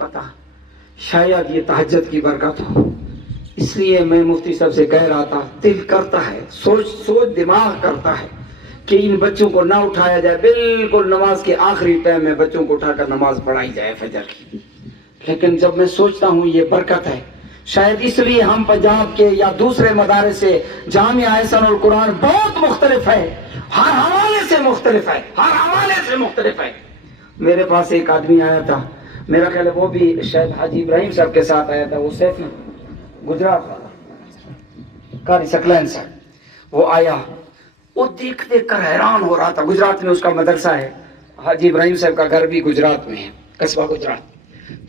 पता, शायद ये तहज्जुद की बरकत हो। इसलिए मैं मुफ्ती साहब से कह रहा था, दिल करता है, सोच दिमाग करता है कि इन बच्चों को ना उठाया जाए, बिल्कुल नमाज के आखिरी टाइम में बच्चों को उठाकर नमाज पढ़ाई जाए फजर की। लेकिन जब मैं सोचता हूँ ये बरकत है, शायद इसलिए हम पंजाब के या दूसरे मदारस से जामिया अहसन कुरान बहुत मुख्तलिफ है, हर हवाले से मुख्तलिफ है, हर हवाले से मुख्तलिफ है। मेरे पास एक आदमी आया था, मेरा ख्याल है वो भी शायद हाजी इब्राहिम साहब के साथ आया था, वो सैफी गुजरात वाला कारी सकलैन साहब, वो आया, वो देख कर हैरान हो रहा था। गुजरात में उसका मदरसा है, हाजी इब्राहिम साहब का घर भी गुजरात में है, कस्बा गुजरात।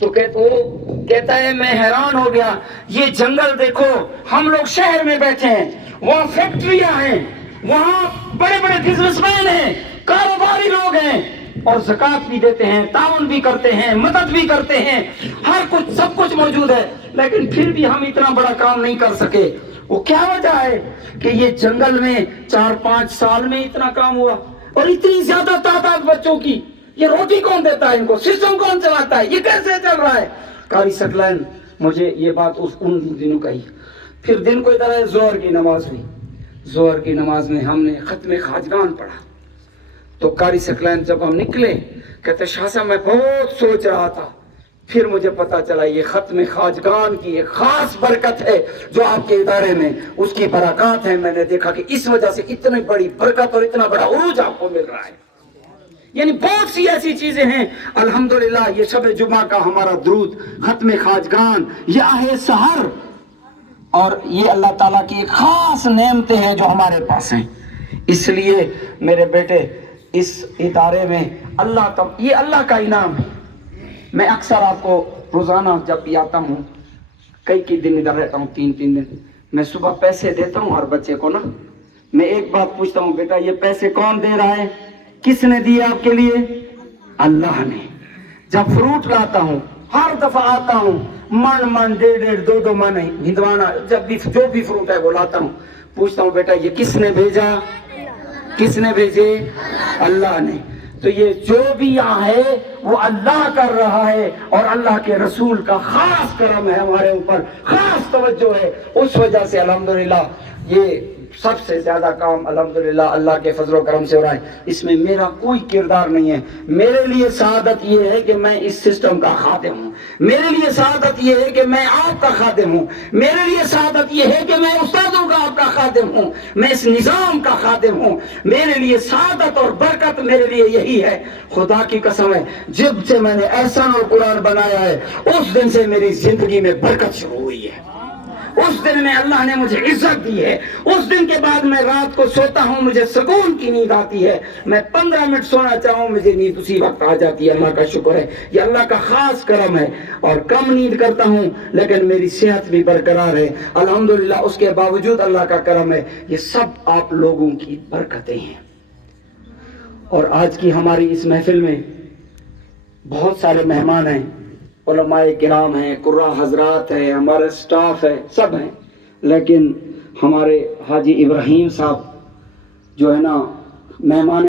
तो कहता है मैं हैरान हो गया, ये जंगल देखो, हम लोग शहर में बैठे हैं, वहाँ फैक्ट्रियां हैं, वहाँ बड़े बड़े बिजनेसमैन हैं, कारोबारी लोग हैं, और ज़कात भी देते हैं, ताउन भी करते हैं, मदद भी करते हैं, हर कुछ सब कुछ मौजूद है, लेकिन फिर भी हम इतना बड़ा काम नहीं कर सके। वो क्या वजह है कि ये जंगल में 4-5 साल में इतना काम हुआ, और इतनी ज्यादा तादाद बच्चों की, ये रोटी कौन देता है इनको, सिस्टम कौन चलाता है, ये कैसे चल रहा है। कारी सकलैन मुझे ये बात उन दिनों कही। फिर दिन को इधर है, जोहर की नमाज हुई, जोहर की नमाज में हमने खत्म खाजगान पढ़ा। तो कारी सकलैन जब हम निकले, कहते शाह साहब मैं बहुत सोच रहा था, फिर मुझे पता चला ये खत्म खाजगान की एक खास बरकत है जो आपके इदारे में, उसकी बरकत है। मैंने देखा कि इस वजह से इतनी बड़ी बरकत और इतना बड़ा उरूज आपको मिल रहा है। यानी बहुत सी ऐसी चीजें हैं, अल्हम्दुलिल्लाह। ये शब जुमा का हमारा दुरूद, खत्म खाजगान, या है सहर, और ये अल्लाह ताला की एक खास नेमतें हैं जो हमारे पास हैं। इसलिए मेरे बेटे, इस इदारे में ये अल्लाह का इनाम है। मैं अक्सर आपको रोजाना जब भी आता हूँ, कई दिन इधर रहता हूँ, 3 दिन, मैं सुबह पैसे देता हूँ हर बच्चे को ना, मैं एक बात पूछता हूँ, बेटा ये पैसे कौन दे रहा है, किसने दिए आपके लिए? अल्लाह ने। जब फ्रूट लाता हूँ, हर दफा आता हूँ, मन 1.5 2 मन हिंदवाना, जब भी जो भी फ्रूट है वो लाता हूँ, पूछता हूँ बेटा ये किसने भेजा, किसने भेजे? अल्लाह ने। तो ये जो भी यहाँ है वो अल्लाह कर रहा है, और अल्लाह के रसूल का खास करम है हमारे ऊपर, खास तवज्जो है। उस वजह से अल्हम्दुलिल्लाह ये सबसे ज्यादा काम अल्हम्दुलिल्लाह अल्लाह के फजल और करम से हो रहा है। इसमें मेरा कोई किरदार नहीं है। मेरे लिए सआदत ये है कि मैं इस सिस्टम का खादिम हूँ, मेरे लिए सआदत ये है कि मैं आपका खादिम हूँ, मेरे लिए सआदत ये है कि मैं उस्तादों का आपका खादिम हूँ, मैं इस निजाम का खादिम हूँ। मेरे लिए सआदत और बरकत मेरे लिए यही है। खुदा की कसम है, जब से मैंने एहसान और कुरान बनाया है, उस दिन से मेरी जिंदगी में बरकत शुरू हुई है। उस दिन में अल्लाह ने मुझे इज्जत दी है। उस दिन के बाद मैं रात को सोता हूँ, मुझे सुकून की नींद आती है। मैं 15 मिनट सोना चाहूँ, मुझे नींद उसी वक्त आ जाती है। अल्लाह का शुक्र है, ये अल्लाह का खास करम है। और कम नींद करता हूँ लेकिन मेरी सेहत भी बरकरार है अल्हम्दुलिल्लाह। उसके बावजूद अल्लाह का करम है। ये सब आप लोगों की बरकतें हैं। और आज की हमारी इस महफिल में बहुत सारे मेहमान हैं, उलमाए किराम हैं, कुर्रा हजरात हैं, हमारे स्टाफ है, सब हैं। लेकिन हमारे हाजी इब्राहिम साहब जो है ना, मेहमान